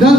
10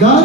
10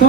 100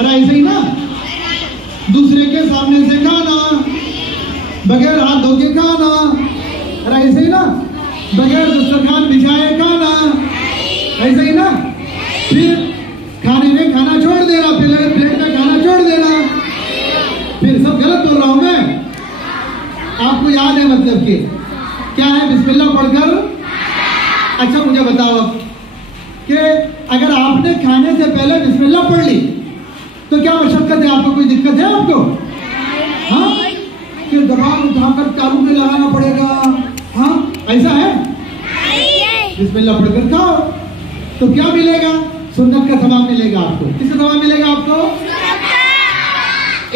अरे ऐसे ही ना, दूसरे के सामने से खाना, बगैर हाथ धो के खाना, अरे ऐसे ही ना, बगैर दस्तरखान बिछाए खाना, ऐसे ही ना, फिर खाने में खाना छोड़ देना, प्लेट में खाना छोड़ देना, फिर सब गलत बोल रहा हूं मैं? आपको याद है मतलब कि क्या है बिस्मिल्लाह पढ़कर? अच्छा मुझे बताओ कि अगर आपने खाने से पहले बिस्मिल्लाह पढ़ ली तो क्या मशक्कत है आपको? कोई दिक्कत है आपको? हाँ, कि दबाव उठाकर चालू में लगाना पड़ेगा? हाँ, ऐसा है? बिस्मिल्लाह पढ़कर खाओ तो क्या मिलेगा? सुन्नत का सवाब मिलेगा आपको। किसका सवाब मिलेगा आपको?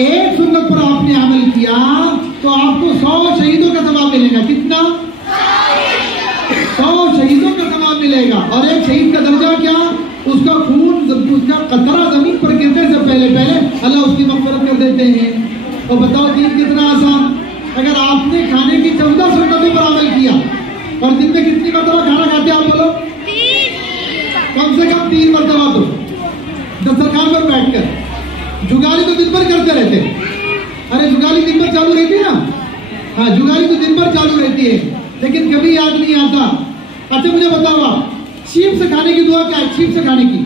एक सुन्नत पर आपने अमल किया तो आपको 100 शहीदों का सवाब मिलेगा। कितना? 100 शहीदों का सवाब मिलेगा। और एक शहीद का दर्जा क्या? उसका खून, उसका कतरा जमीन पर गिरने से पहले अल्लाह उसकी मग़फ़िरत कर देते हैं। और बताओ दीन कितना आसान। अगर आपने खाने की 14 सुन्नतों पर अमल किया और दिन में कितनी मरतबा खाना खाते आप बोलो? कम से कम 3 मरतबा तो दस्तरखान पर बैठकर। जुगाली तो दिन भर करते रहते। अरे जुगाली दिन भर चालू रहती है ना? हाँ, जुगाली तो दिन भर चालू रहती है, लेकिन कभी याद नहीं आता। अच्छा मुझे बताओ आप, चिप्स खाने की दुआ क्या है? चिप्स खाने की,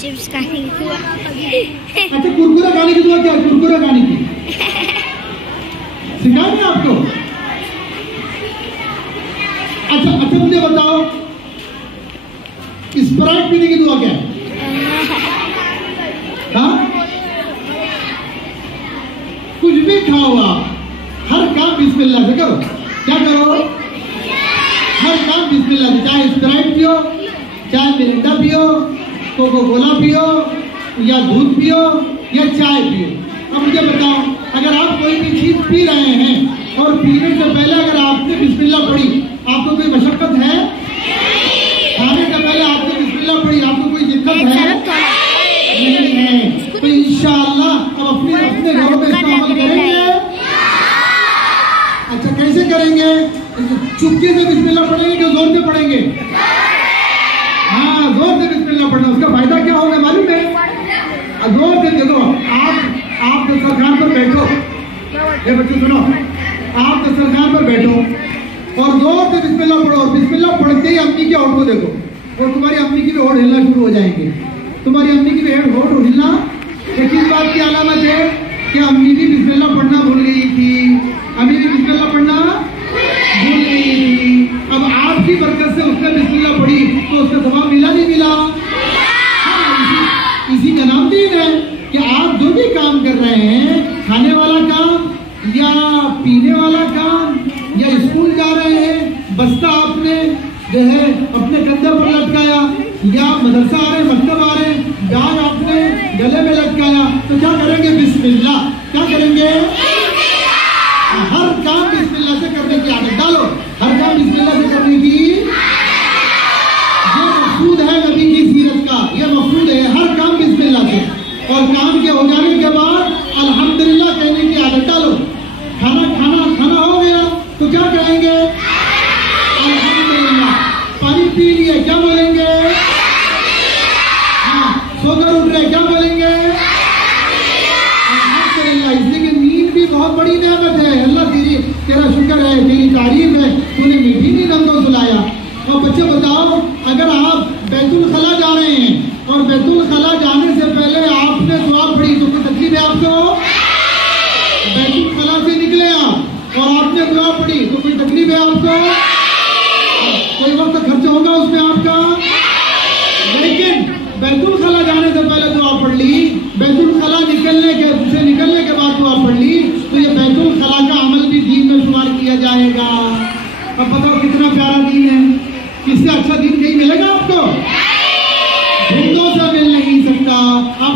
चिप्स खाने की दुआ। अच्छा कुरकुरा खाने की दुआ क्या है? कुरकुरा खाने की सिखाएंगे आपको? अच्छा मुझे बताओ, स्प्राइट पीने की दुआ क्या है? हाँ, कुछ भी खाओ आप, हर काम बिस्मिल्लाह से करो। क्या करो? हर काम बिस्मिल्लाह से। चाहे स्प्राइट पियो, चाहे मिरिंडा पियो, कोको कोला पियो, या दूध पियो, या चाय पियो। अब मुझे बताओ, अगर आप कोई भी चीज पी रहे हैं और पीने से पहले अगर आपने बिस्मिल्लाह पढ़ी, आपको कोई मशक्कत है? खाने से पहले आपने बिस्मिल्लाह पढ़ी, आपको कोई दिक्कत है? नहीं है। तो इंशाअल्लाह अब अपने घरों में इसका अमल करेंगे। अच्छा कैसे करेंगे? चुपके से बिस्मिल्लाह पढ़ेंगे कि जोर से पढ़ेंगे? हाँ, जोर से बिस्मिल्लाह पढ़ना। उसका फायदा क्या होगा मालूम है? जोर से देखो, आप दस्तरखान पर बैठो, ये बच्चे सुनो, आप दस्तरखान पर बैठो और जोर से बिस्मिल्लाह पढ़ो। और बिस्मिल्लाह पढ़ते ही अम्मी के होठ को देखो, और तुम्हारी अम्मी की भी होठ हिलना शुरू हो जाएंगे। तुम्हारी अम्मी की भी होठ हिलना किस बात की अलामत है? कि अम्मी भी बिस्मिल्लाह पढ़ना भूल गई थी, अम्मी भी बिस्मिल्लाह पढ़ना भूल गई थी। अब आपकी बरकत से उसने बिस्मिल्लाह पढ़ी तो उसका सवाब मिला नहीं मिला? हाँ, इसी का नाम दीन है कि आप जो भी काम कर रहे हैं, खाने वाला काम या पीने वाला काम या स्कूल जा रहे हैं, बस्ता आपने जो है अपने कंधे पर लटकाया, या मदरसा आ रहे, मकतब आ रहे, बैग आपने गले में लटकाया, तो क्या करेंगे? बिस्मिल्लाह। क्या करेंगे? हर काम बिस्मिल्लाह से करने की आदत डालो। हर काम बिस्मिल्लाह से करने की, ये मकसूद है नबी की सीरत का, ये मकसूद है हर काम बिस्मिल्लाह से। और काम के हो जाने के बाद अल्हम्दुलिल्लाह कहने की आदत डालो। खाना हो गया तो क्या कहेंगे? अल्हम्दुलिल्लाह। पानी पी लिए, क्या बोलेंगे? हाँ, सोकर उठ रहे, क्या बोलेंगे? अल्हम्दुलिल्लाह। इसलिए कि नींद भी बहुत बड़ी नेमत है। अल्लाह तेरा शुक्र है, तेरी तारीफ है, तूने मीठी नींद हमको सुलाया। और बच्चे बताओ, अगर आप बैतुल खला जा रहे हैं और बैतुल खला जाने से पहले आपने दुआ पढ़ी तो कोई तकलीफ है आपको? बैतुल खला से निकले आप और आपने दुआ पढ़ी तो कोई तकलीफ है आपको? कोई वक्त खर्च होगा उसमें आपका? लेकिन बैतुल खला जाने से पहले दुआ पढ़ ली, बैतुल खला निकलने के बाद दुआ पढ़ ली, तो ये बैतुल खला का अमल भी दीन में शुमार किया जाएगा। अब बताओ कितना प्यारा दीन है। इससे अच्छा दीन कहीं मिलेगा आपको? हिंदुओं से मिल नहीं सकता। आप